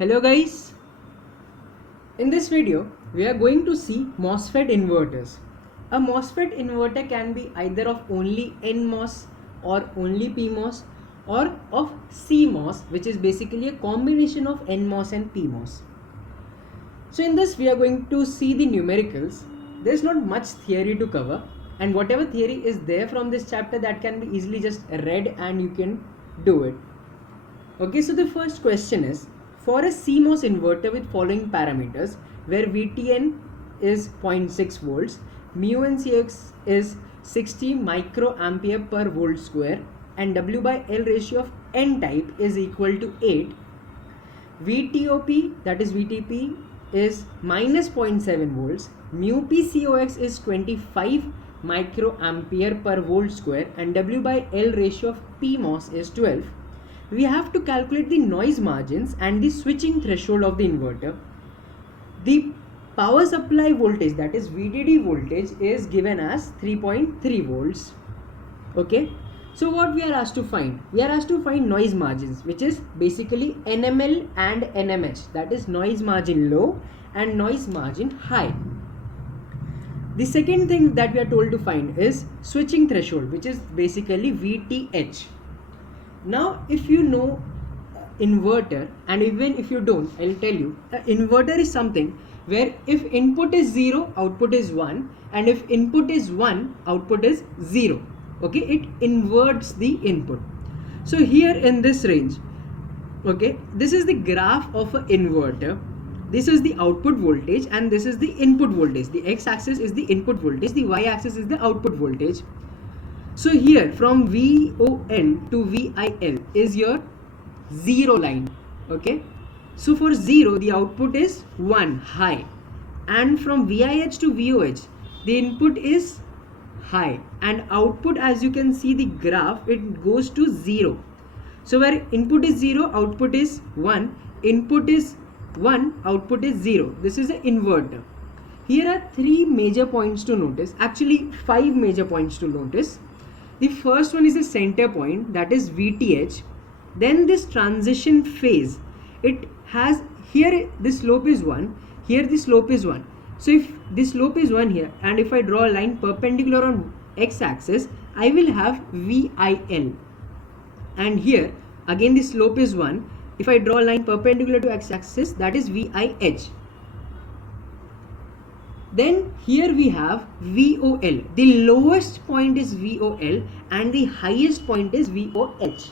Hello guys, in this video we are going to see MOSFET inverters. A MOSFET inverter can be either of only NMOS or only PMOS or of CMOS, which is basically a combination of NMOS and PMOS. So in this we are going to see the numericals. There is not much theory to cover, and whatever theory is there from this chapter, that can be easily just read and you can do it. Okay, so the first question is, for a CMOS inverter with following parameters, where VTN is 0.6 volts, mu and Cx is 60 microampere per volt square, and W by L ratio of N type is equal to 8, VTOP, that is VTP, is minus 0.7 volts, mu PCOX is 25 microampere per volt square, and W by L ratio of PMOS is 12. We have to calculate the noise margins and the switching threshold of the inverter. The power supply voltage, that is VDD voltage, is given as 3.3 volts. Okay, so what we are asked to find? We are asked to find noise margins, which is basically NML and NMH, that is noise margin low and noise margin high. The second thing that we are told to find is switching threshold, which is basically VTH. Now if you know inverter, and even if you don't, I'll tell you, inverter is something where if input is 0, output is 1, and if input is 1, output is 0. Okay, it inverts the input. So here in this range, okay, this is the graph of an inverter. This is the output voltage and this is the input voltage. The x-axis is the input voltage, the y-axis is the output voltage. So here from VOL to VIL is your 0 line. Okay, so for 0 the output is 1 high, and from VIH to VOH the input is high, and output, as you can see the graph, it goes to 0. So where input is 0, output is 1, input is 1, output is 0. This is an inverter. Here are 3 major points to notice, actually 5 major points to notice. The first one is the center point, that is VTH. Then this transition phase, it has, here the slope is 1, here the slope is 1. So if this slope is 1 here, and if I draw a line perpendicular on x-axis, I will have VIL. And here again the slope is 1. If I draw a line perpendicular to x-axis, that is VIH. Then here we have VOL. The lowest point is VOL and the highest point is VOH.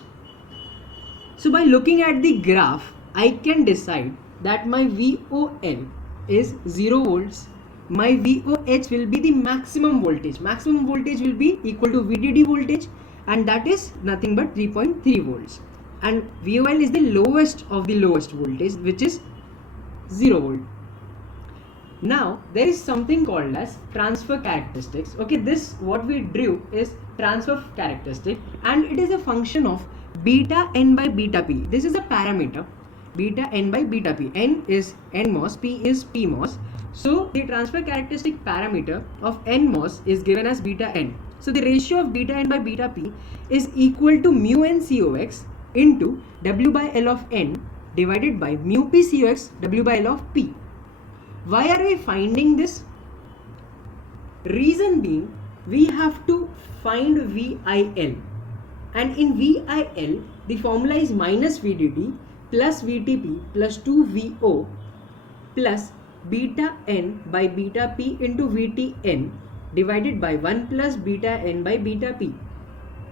So by looking at the graph, I can decide that my VOL is 0 volts. My VOH will be the maximum voltage. Maximum voltage will be equal to VDD voltage, and that is nothing but 3.3 volts. And VOL is the lowest of the lowest voltage, which is 0 volt. Now there is something called as transfer characteristics. Okay, this what we drew is transfer characteristic, and it is a function of beta n by beta p. This is a parameter, beta n by beta p. N is NMOS, p is PMOS. So the transfer characteristic parameter of NMOS is given as beta n. So the ratio of beta n by beta p is equal to mu n COX into W by L of n divided by mu p COX W by L of p. Why are we finding this? Reason being, we have to find VIL, and in VIL the formula is minus VDD plus VTP plus 2VO plus beta n by beta p into VTN divided by 1 plus beta n by beta p.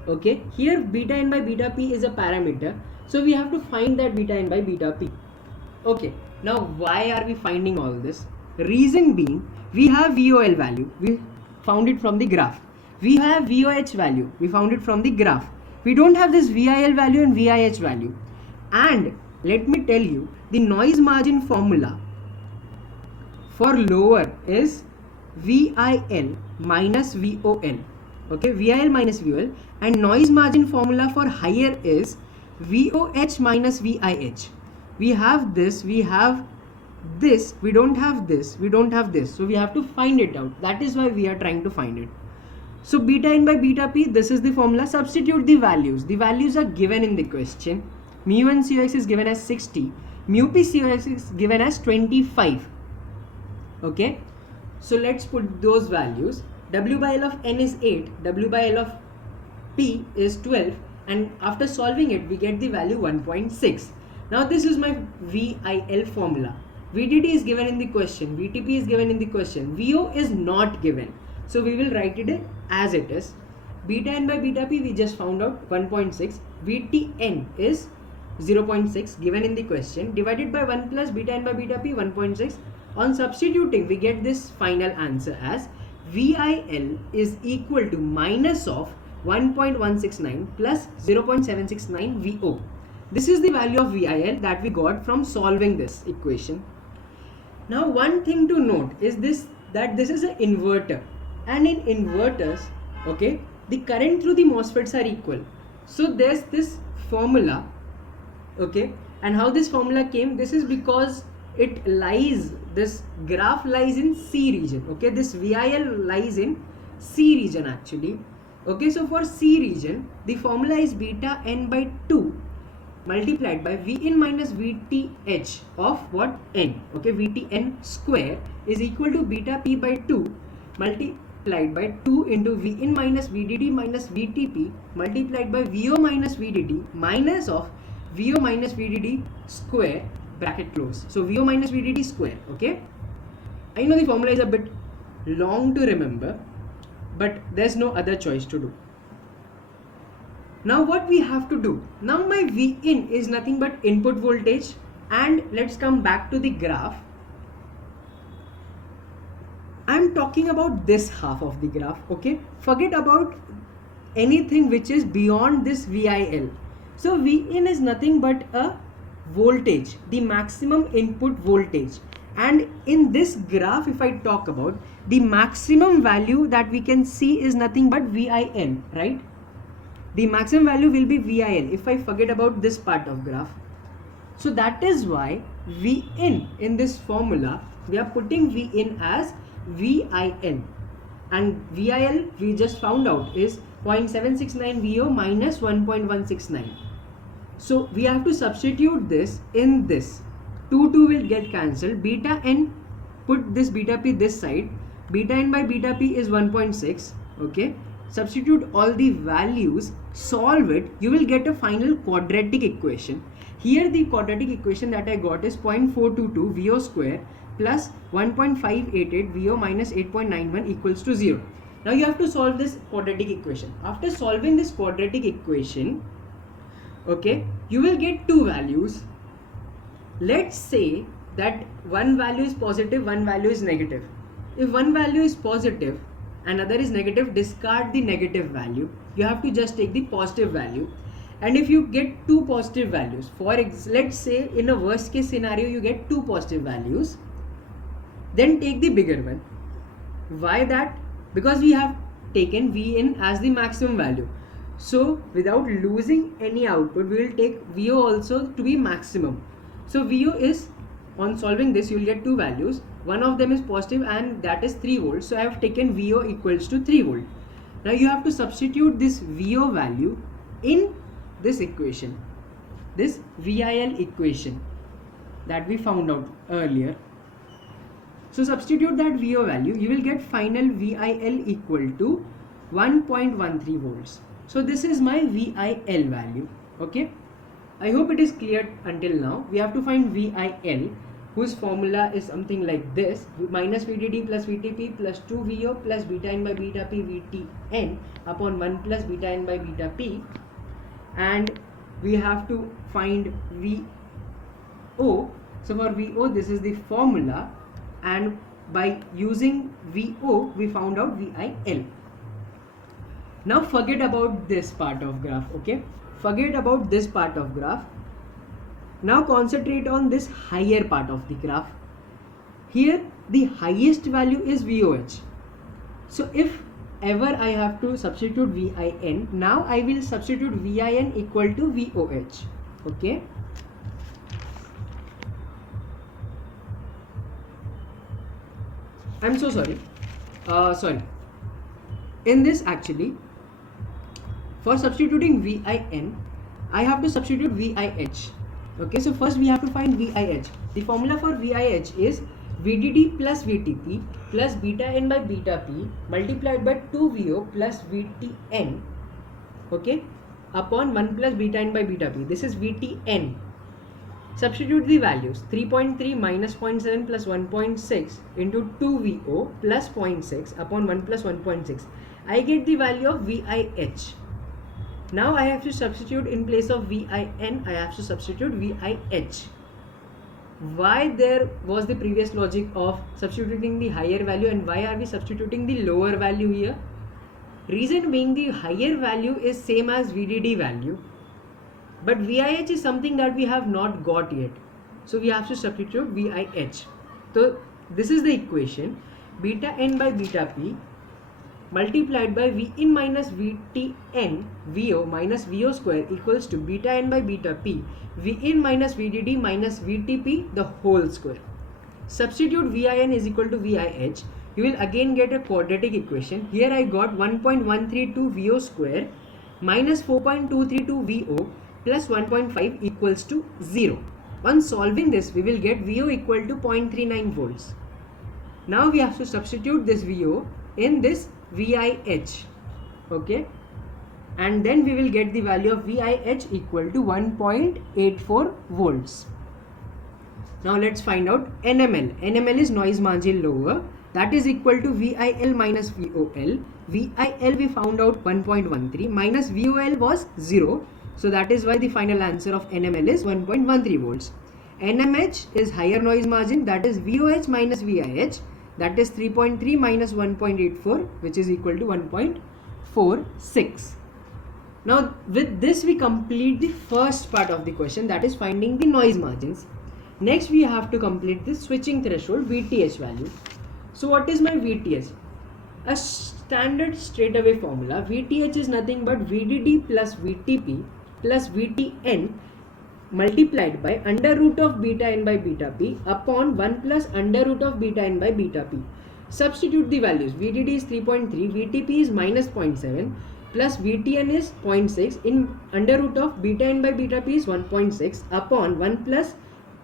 Okay, here beta n by beta p is a parameter, so we have to find that beta n by beta p. Okay, now why are we finding all this? Reason being, we have VOL value, we found it from the graph. We have VOH value, we found it from the graph. We don't have this VIL value and VIH value. And let me tell you, the noise margin formula for lower is VIL minus VOL. Okay, VIL minus VOL, and noise margin formula for higher is VOH minus VIH. We have this, we have this, we don't have this, we don't have this. So we have to find it out. That is why we are trying to find it. So beta n by beta p, this is the formula. Substitute the values. The values are given in the question. mu1 COX is given as 60, mu p COX is given as 25. Okay, so let's put those values. W by L of n is 8, W by L of P is 12, and after solving it we get the value 1.6. Now this is my VIL formula. VDD is given in the question, VTP is given in the question, VO is not given, so we will write it as it is. Beta n by beta p we just found out 1.6, VTN is 0.6 given in the question, divided by 1 plus beta n by beta p 1.6. On substituting we get this final answer as VIL is equal to minus of 1.169 plus 0.769 VO. This is the value of VIL that we got from solving this equation. Now one thing to note is this, that this is an inverter, and in inverters, okay, the current through the MOSFETs are equal. So there's this formula, okay, and how this formula came, this is because this graph lies in C region, okay, this VIL lies in C region actually, okay. So for C region the formula is beta n by 2 multiplied by Vin minus Vth of what, n, okay, Vtn square is equal to beta p by 2 multiplied by 2 into Vin minus Vdd minus Vtp multiplied by Vo minus Vdd minus of Vo minus Vdd square bracket close. So Vo minus Vdd square, okay. I know the formula is a bit long to remember, but there's no other choice to do. Now what we have to do, now my Vin is nothing but input voltage, and let's come back to the graph. I'm talking about this half of the graph, okay. Forget about anything which is beyond this VIL. So Vin is nothing but a voltage, the maximum input voltage, and in this graph if I talk about, the maximum value that we can see is nothing but VIN, right? The maximum value will be VIN if I forget about this part of graph. So that is why Vin in this formula we are putting Vin as VIN, and VIL we just found out is 0.769 VO minus 1.169. So we have to substitute this in this. 2 will get cancelled. Beta n, put this beta p this side. Beta n by beta p is 1.6. Okay. Substitute all the values, solve it. You will get a final quadratic equation. Here the quadratic equation that I got is 0.422 VO square plus 1.588 VO minus 8.91 equals to 0. Now you have to solve this quadratic equation. After solving this quadratic equation, okay, you will get two values. Let's say that one value is positive, one value is negative. If one value is positive, another is negative, discard the negative value. You have to just take the positive value. And if you get two positive values, let's say in a worst case scenario you get two positive values, then take the bigger one. Why that? Because we have taken Vin as the maximum value. So without losing any output, we will take VO also to be maximum. So VO is, on solving this you will get two values. One of them is positive and that is 3 volts. So I have taken VO equals to 3 volt. Now you have to substitute this VO value in this equation, this VIL equation that we found out earlier. So substitute that VO value, you will get final VIL equal to 1.13 volts. So this is my VIL value, okay. I hope it is clear until now. We have to find VIL, whose formula is something like this: minus VDD plus VTP plus 2 VO plus beta n by beta p VTN upon 1 plus beta n by beta p, and we have to find VO. So for VO this is the formula, and by using VO we found out VIL. Now forget about this part of graph, okay. Forget about this part of graph. Now concentrate on this higher part of the graph. Here the highest value is VOH. So if ever I have to substitute VIN, now I will substitute VIN equal to VOH, okay. I'm so sorry. In this actually, for substituting VIN, I have to substitute VIH. Okay, so first we have to find VIH. The formula for VIH is VDD plus VTP plus beta n by beta p multiplied by 2VO plus VTN, okay, upon 1 plus beta n by beta p. This is VTN. Substitute the values. 3.3 minus 0.7 plus 1.6 into 2VO plus 0.6 upon 1 plus 1.6. I get the value of VIH. Now I have to substitute in place of VIN, I have to substitute VIH. Why there was the previous logic of substituting the higher value and why are we substituting the lower value here? Reason being, the higher value is same as VDD value, but VIH is something that we have not got yet. So we have to substitute VIH. So this is the equation: beta n by beta p multiplied by Vin minus Vtn Vo minus Vo square equals to beta n by beta p Vin minus Vdd minus Vtp the whole square. Substitute Vin is equal to VIH. You will again get a quadratic equation. Here I got 1.132 Vo square minus 4.232 Vo plus 1.5 equals to 0. On solving this, we will get Vo equal to 0.39 volts. Now we have to substitute this Vo in this VIH, okay, and then we will get the value of VIH equal to 1.84 volts. Now let's find out NML. NML is noise margin lower, that is equal to VIL minus VOL. VIL we found out 1.13 minus VOL was 0, so that is why the final answer of NML is 1.13 volts. NMH is higher noise margin, that is VOH minus VIH, that is 3.3 minus 1.84, which is equal to 1.46. Now with this we complete the first part of the question, that is finding the noise margins. Next we have to complete the switching threshold VTH value. So what is my VTH? A standard straightaway formula. VTH is nothing but VDD plus VTP plus VTN multiplied by under root of beta n by beta p upon 1 plus under root of beta n by beta p. Substitute the values. VDD is 3.3, VTP is minus 0.7 plus VTN is 0.6 in under root of beta n by beta p is 1.6 upon 1 plus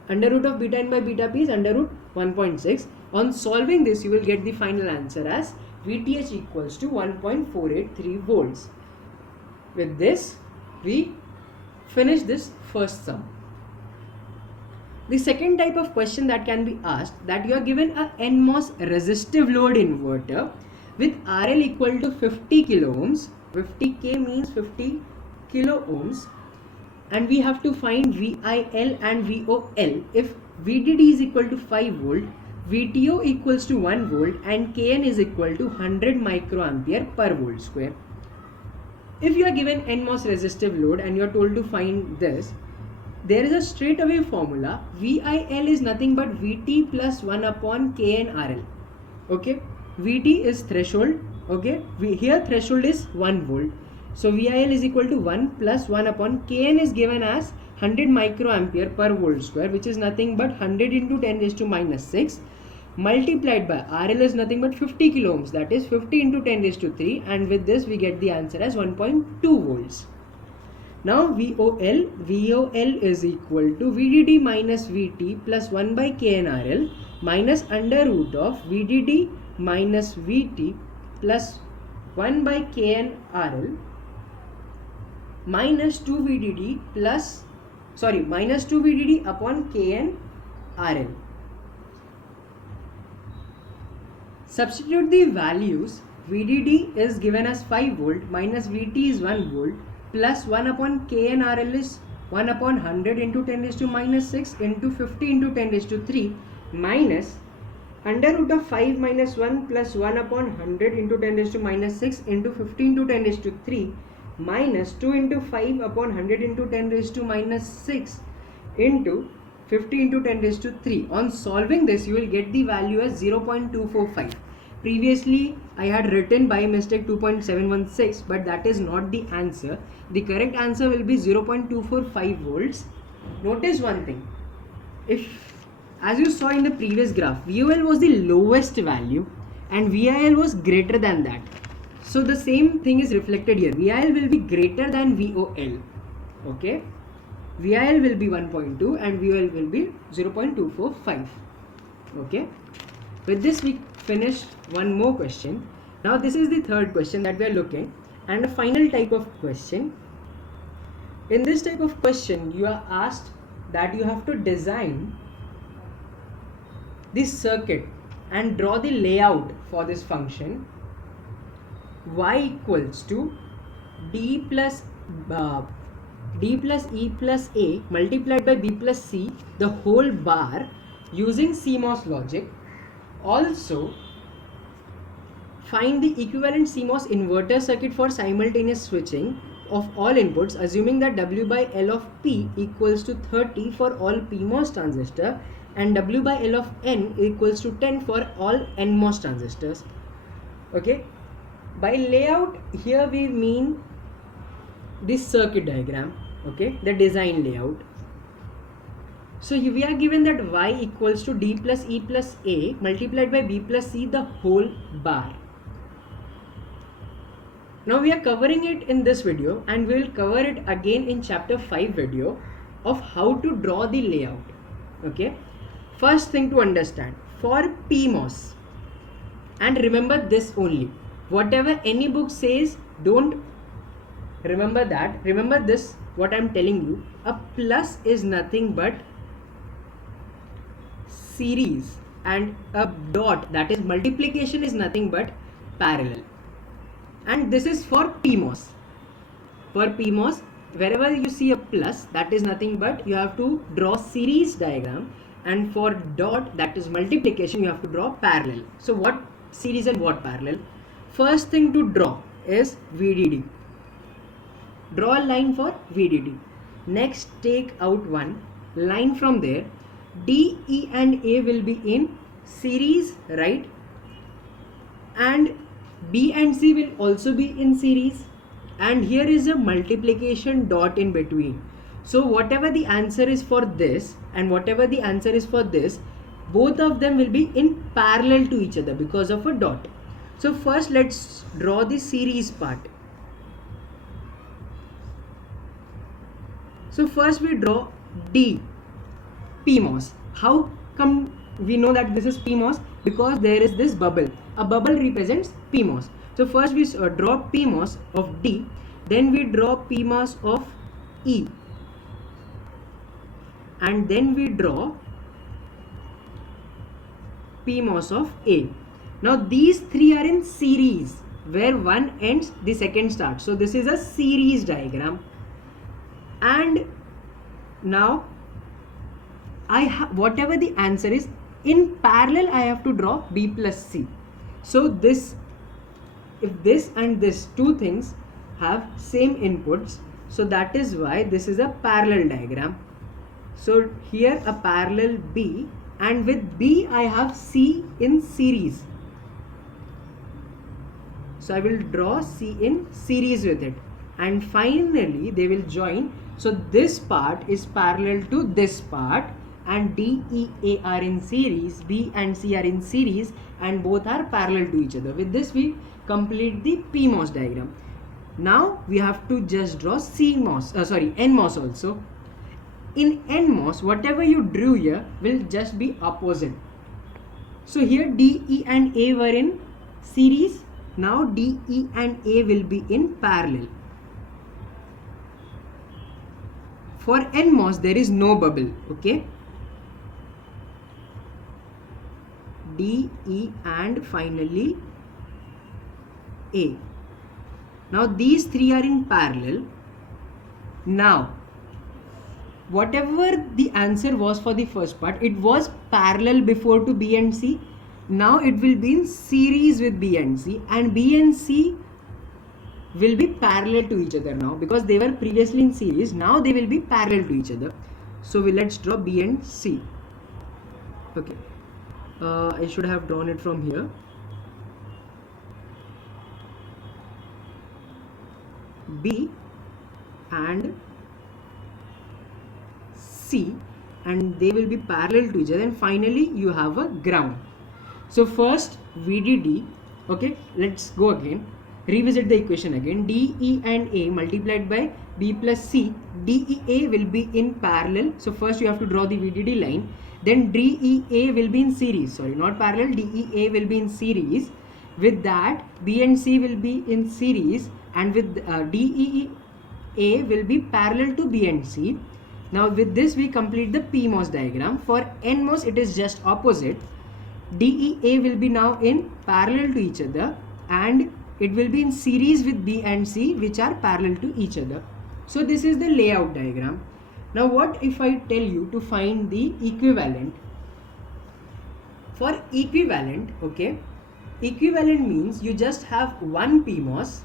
under root of beta n by beta p is under root 1.6. On solving this, you will get the final answer as VTH equals to 1.483 volts. With this, we finish this first sum. The second type of question that can be asked, that you are given a NMOS resistive load inverter with RL equal to 50 kilo ohms. 50k means 50 kilo ohms, and we have to find VIL and VOL. If VDD is equal to 5 volt, VTO equals to 1 volt and Kn is equal to 100 microampere per volt square. If you are given NMOS resistive load and you are told to find this, there is a straight away formula. VIL is nothing but Vt plus 1 upon KNRL. Okay, Vt is threshold. Okay, here threshold is 1 volt. So VIL is equal to 1 plus 1 upon Kn is given as 100 microampere per volt square, which is nothing but 100 into 10 raised to minus 6 multiplied by RL is nothing but 50 kilo ohms, that is 50 into 10 raised to 3, and with this we get the answer as 1.2 volts. Now VOL is equal to VDD minus VT plus 1 by KNRL minus under root of VDD minus VT plus 1 by KNRL minus 2 VDD minus 2 VDD upon KNRL. Substitute the values. VDD is given as 5 volt minus VT is 1 volt plus 1 upon KNRL is 1 upon 100 into 10 raised to minus 6 into 50 into 10 raised to 3 minus under root of 5 minus 1 plus 1 upon 100 into 10 raised to minus 6 into 50 into 10 raised to 3 minus 2 into 5 upon 100 into 10 raised to minus 6 into 50 into 10 raised to 3. On solving this, you will get the value as 0.245. Previously, I had written by mistake 2.716, but that is not the answer. The correct answer will be 0.245 volts. Notice one thing. As you saw in the previous graph, VOL was the lowest value and VIL was greater than that. So the same thing is reflected here. VIL will be greater than VOL. Okay, VIL will be 1.2 and VOL will be 0.245. Okay, with this we finish one more question. Now this is the third question that we are looking, and a final type of question. In this type of question, you are asked that you have to design this circuit and draw the layout for this function y equals to d plus e plus a multiplied by b plus c the whole bar using CMOS logic. Also, find the equivalent CMOS inverter circuit for simultaneous switching of all inputs, assuming that W by L of P equals to 30 for all PMOS transistor and W by L of N equals to 10 for all NMOS transistors. Okay, by layout here we mean this circuit diagram, okay, the design layout. So here we are given that y equals to d plus e plus a multiplied by b plus c the whole bar. Now we are covering it in this video, and we will cover it again in chapter 5 video of how to draw the layout. Okay, first thing to understand, for PMOS, and remember this only, whatever any book says, don't remember that, remember this, what I am telling you, a plus is nothing but series and a dot, that is multiplication, is nothing but parallel. And this is for PMOS. For PMOS, wherever you see a plus, that is nothing but you have to draw series diagram, and for dot, that is multiplication, you have to draw parallel. So what series and what parallel? First thing to draw is VDD. Draw a line for VDD. Next, take out one line from there. D, E and A will be in series, right? And B and C will also be in series, and here is a multiplication dot in between. So whatever the answer is for this and whatever the answer is for this, both of them will be in parallel to each other because of a dot. So first let's draw the series part. So first we draw D, PMOS. How come we know that this is PMOS? Because there is this bubble. A bubble represents PMOS. So first we draw PMOS of D, then we draw PMOS of E, and then we draw PMOS of A. Now these three are in series, where one ends, the second starts. So this is a series diagram. And now whatever the answer is, in parallel I have to draw B plus C. So this, if this and this two things have same inputs, so that is why this is a parallel diagram. So here a parallel B, and with B I have C in series. So I will draw C in series with it, and finally they will join. So this part is parallel to this part, and D, E, A are in series, B and C are in series, and both are parallel to each other. With this we complete the PMOS diagram. Now we have to just draw NMOS also. In NMOS, whatever you drew here will just be opposite. So here D, E and A were in series. Now D, E and A will be in parallel. For NMOS there is no bubble, okay? D, E and finally A. Now these three are in parallel. Now whatever the answer was for the first part, it was parallel before to B and C. Now it will be in series with B and C, and B and C will be parallel to each other now, because they were previously in series. Now they will be parallel to each other. So let's draw B and C. Okay, I should have drawn it from here. B and C, and they will be parallel to each other, and finally you have a ground. So first VDD, okay, let's go again, revisit the equation again. D, E and A multiplied by B plus C, DEA will be in parallel. So first you have to draw the VDD line. Then DEA will be in series. Sorry, not parallel. DEA will be in series. With that, B and C will be in series, and with DEA will be parallel to B and C. Now with this we complete the PMOS diagram. For NMOS it is just opposite. DEA will be now in parallel to each other, and it will be in series with B and C, which are parallel to each other. So this is the layout diagram. Now what if I tell you to find the equivalent? For equivalent, okay, equivalent means you just have one PMOS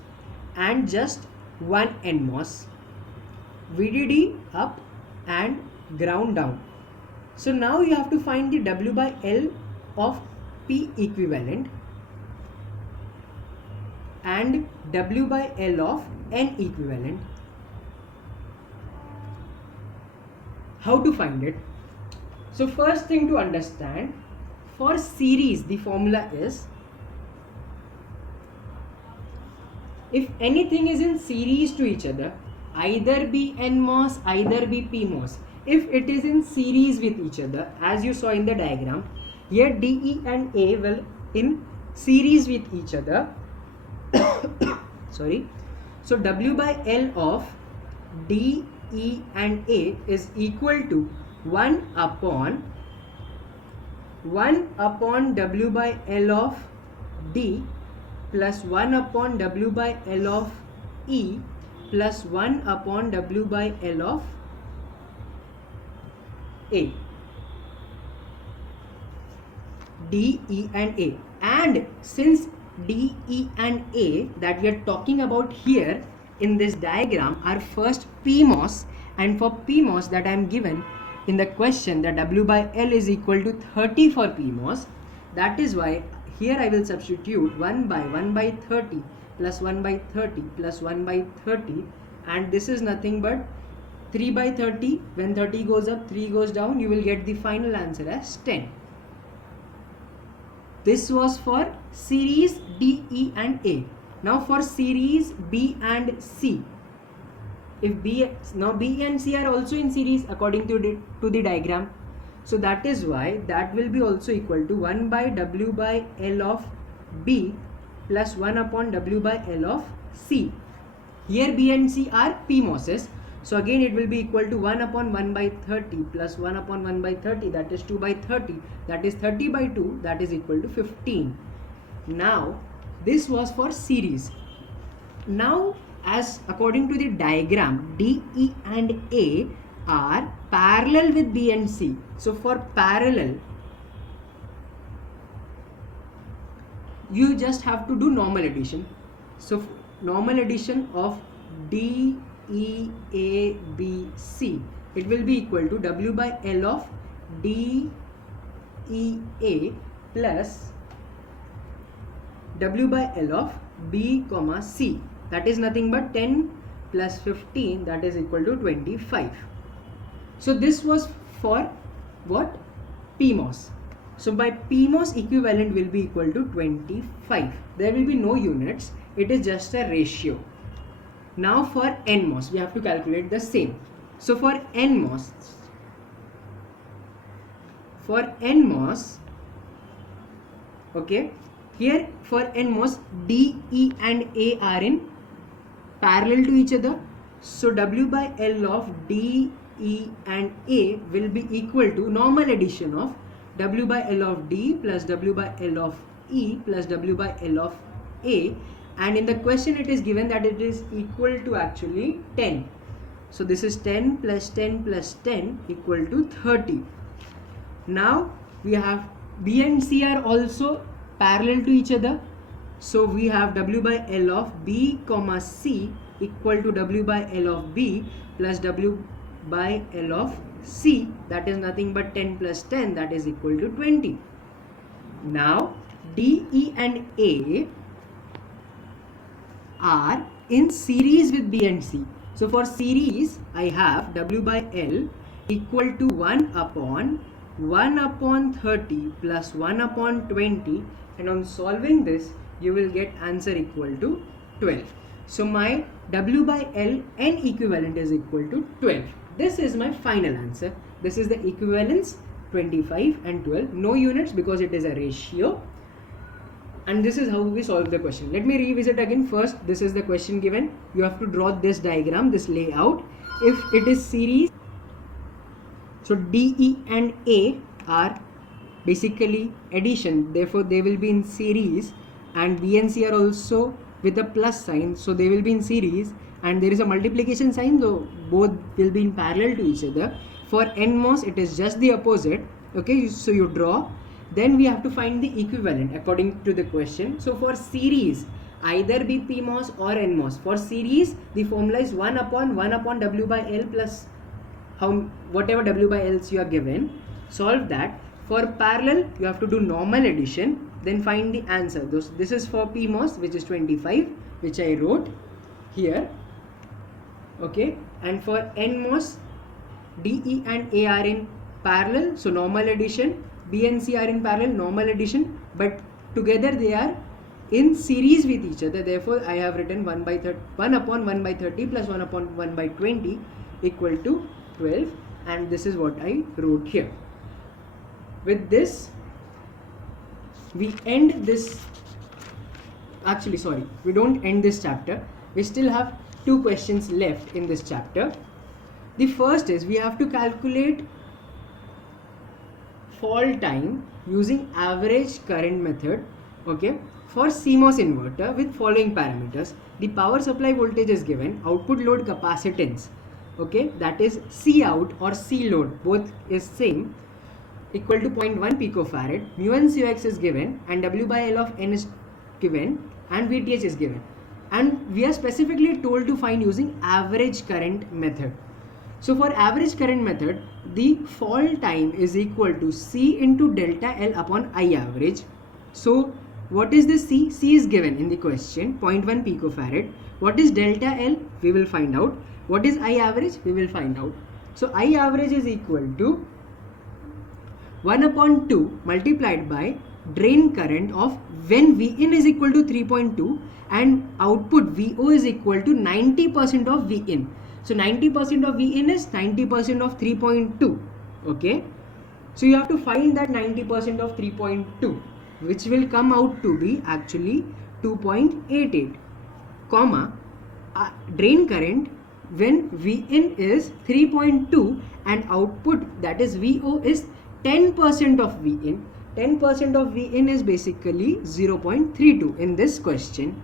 and just one NMOS, VDD up and ground down. So now you have to find the W by L of P equivalent and W by L of N equivalent. How to find it? So first thing to understand, for series the formula is, if anything is in series to each other, either be NMOS, either be PMOS, if it is in series with each other, as you saw in the diagram, here DE and A will in series with each other. Sorry. So W by L of D, E and A is equal to 1 upon W by L of D plus 1 upon W by L of E plus 1 upon W by L of A. D, E and A. And since D, E and A that we are talking about here in this diagram are first PMOS, and for PMOS that I am given in the question, that W by L is equal to 30 for PMOS. That is why here I will substitute 1 by 30 plus 1 by 30 plus 1 by 30, and this is nothing but 3 by 30. When 30 goes up, 3 goes down, you will get the final answer as 10. This was for series D, E and A. Now for series B and C, if B, now B and C are also in series according to the diagram. So that is why that will be also equal to 1 by W by L of B plus 1 upon W by L of C. Here B and C are PMOSes. So again it will be equal to 1 upon 1 by 30 plus 1 upon 1 by 30, that is 2 by 30, that is 30 by 2, that is equal to 15. Now this was for series. Now as according to the diagram, D, E and A are parallel with B and C. So for parallel, you just have to do normal addition. So normal addition of D, E, A, B, C, it will be equal to W by L of D, E, A plus W by L of B, C. That is nothing but 10 plus 15, that is equal to 25. So this was for what? PMOS. So my PMOS equivalent will be equal to 25. There will be no units. It is just a ratio. Now for NMOS, we have to calculate the same. So for NMOS, okay, here for NMOS, D, E and A are in parallel to each other. So W by L of D, E and A will be equal to normal addition of W by L of D plus W by L of E plus W by L of A, and in the question it is given that it is equal to actually 10. So this is 10 plus 10 plus 10 equal to 30. Now we have B and C are also parallel to each other. So we have W by L of B, C equal to W by L of B plus W by L of C, that is nothing but 10 plus 10, that is equal to 20. Now D, E and A are in series with B and C. So for series, I have W by L equal to 1 upon 30 plus 1 upon 20, and on solving this you will get answer equal to 12. So my W by L N equivalent is equal to 12. This is my final answer. This is the equivalence, 25 and 12. No units because it is a ratio. And this is how we solve the question. Let me revisit again. First, this is the question given. You have to draw this diagram, this layout. If it is series, so D, E and A are basically addition. Therefore, they will be in series, and B and C are also with a plus sign. So they will be in series, and there is a multiplication sign, though both will be in parallel to each other. For NMOS, it is just the opposite. Okay, so you draw. Then we have to find the equivalent according to the question. So for series, either be PMOS or NMOS. For series, the formula is 1 upon W by L plus whatever W by L's you are given. Solve that. For parallel, you have to do normal addition. Then find the answer. This is for PMOS, which is 25, which I wrote here. Okay. And for NMOS, D, E and A are in parallel. So normal addition. B and C are in parallel, normal addition, but together they are in series with each other. Therefore, I have written 1 upon 1 by 30 plus 1 upon 1 by 20 equal to 12, and this is what I wrote here. With this, we end this. Actually, sorry, we don't end this chapter. We still have 2 questions left in this chapter. The first is we have to calculate fall time using average current method, okay, for CMOS inverter with following parameters. The power supply voltage is given, output load capacitance, okay, that is C out or C load, both is same, equal to 0.1 picofarad. Mu and Cux is given, and W by L of N is given, and VTH is given, and we are specifically told to find using average current method. So for average current method, the fall time is equal to C into delta L upon I average. So what is the C? C is given in the question, 0.1 picofarad. What is delta L? We will find out. What is I average? We will find out. So I average is equal to 1 upon 2 multiplied by drain current of when Vin is equal to 3.2 and output VO is equal to 90% of Vin. So 90% of Vin is 90% of 3.2. Okay. So you have to find that 90% of 3.2, which will come out to be actually 2.88, comma, drain current when Vin is 3.2 and output, that is VO, is 10% of Vin. 10% of Vin is basically 0.32 in this question.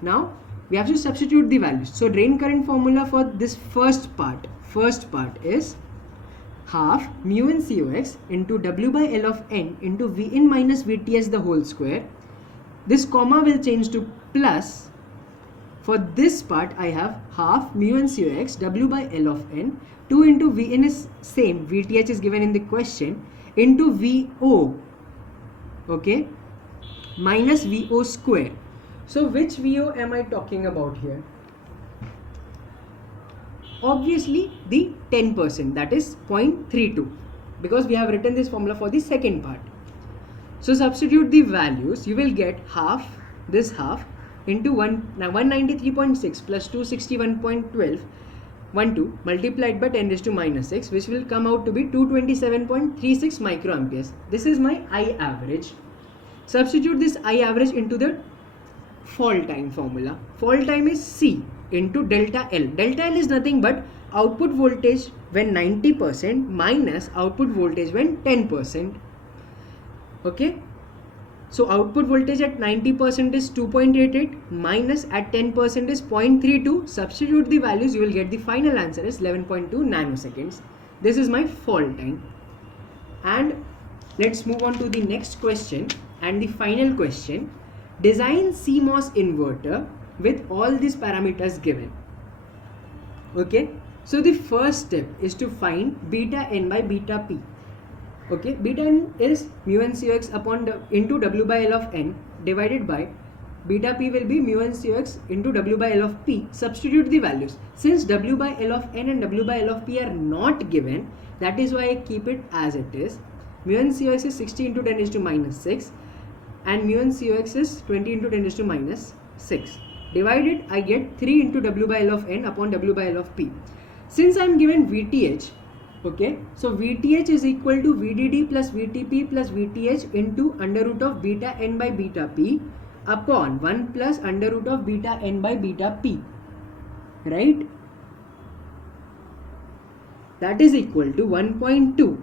Now we have to substitute the values. So drain current formula for this first part is half mu n Cux into W by L of N into Vin minus Vts the whole square. This comma will change to plus. For this part, I have half mu n Cux W by L of N. 2 into Vn is same, Vth is given in the question, into Vo, okay, minus Vo square. So which Vo am I talking about here? Obviously the 10%, that is 0.32, because we have written this formula for the second part. So substitute the values, you will get half, this half, into 193.6 plus 261.12 multiplied by 10 raised to minus 6, which will come out to be 227.36 microamperes. This is my I average. Substitute this I average into the fall time formula. Fall time is C into delta L. Delta L is nothing but output voltage when 90% minus output voltage when 10%. Okay. So output voltage at 90% is 2.88 minus at 10% is 0.32. Substitute the values, you will get the final answer is 11.2 nanoseconds. This is my fall time. And let's move on to the next question and the final question. Design CMOS inverter with all these parameters given. Okay. So the first step is to find beta n by beta p. Okay, beta n is mu n Cux upon into W by L of N divided by beta p will be mu n Cux into W by L of P. Substitute the values. Since W by L of N and W by L of P are not given, that is why I keep it as it is. Mu n Cux is 60 into 10 raised to minus 6 and mu n Cux is 20 into 10 raised to minus 6. divided, I get 3 into W by L of N upon W by L of P. Since I am given VTH, okay, so VTH is equal to VDD plus VTP plus VTH into under root of beta N by beta P upon 1 plus under root of beta N by beta P, right? That is equal to 1.2.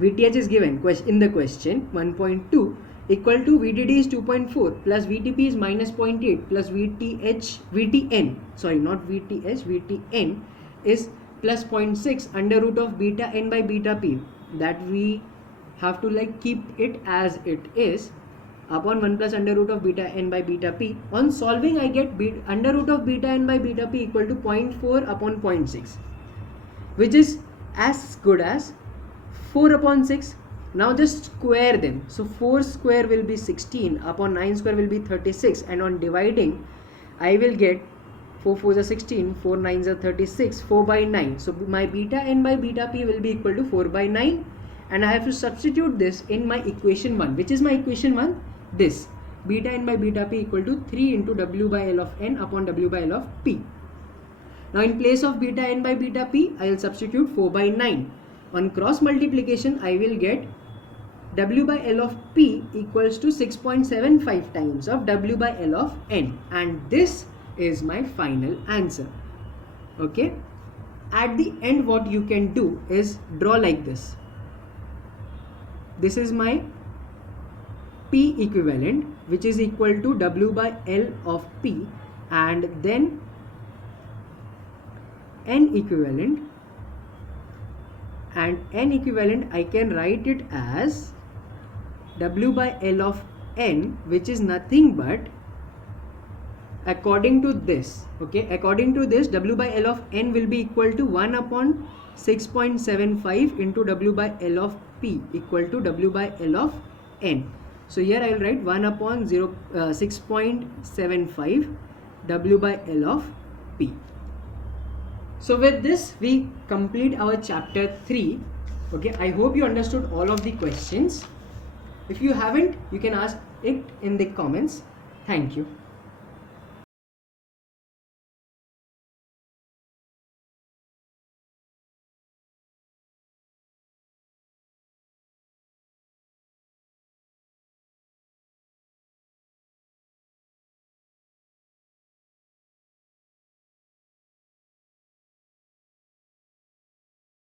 VTH is given in the question, 1.2 equal to VDD is 2.4 plus VTP is minus 0.8 plus VTN is plus 0.6 under root of beta N by beta P, that we have to like keep it as it is, upon 1 plus under root of beta N by beta P. On solving, I get under root of beta N by beta P equal to 0.4 upon 0.6, which is as good as 4 upon 6. Now just square them. So 4 square will be 16 upon 9 square will be 36, and on dividing I will get 4 4s are 16, 4 9s are 36, 4 by 9. So my beta N by beta P will be equal to 4 by 9, and I have to substitute this in my equation 1. Which is my equation 1? This. Beta N by beta P equal to 3 into W by L of N upon W by L of P. Now in place of beta N by beta P, I will substitute 4 by 9. On cross multiplication, I will get W by L of P equals to 6.75 times of W by L of N, and this is my final answer. Okay. At the end, what you can do is draw like this. This is my P equivalent, which is equal to W by L of P, and then N equivalent, and N equivalent I can write it as W by L of N, which is nothing but, according to this, okay, according to this, W by L of N will be equal to 1 upon 6.75 into W by L of P equal to W by L of N. So here I will write 1 upon 6.75 W by L of P. So with this, we complete our chapter 3. Okay, I hope you understood all of the questions. If you haven't, you can ask it in the comments. Thank you.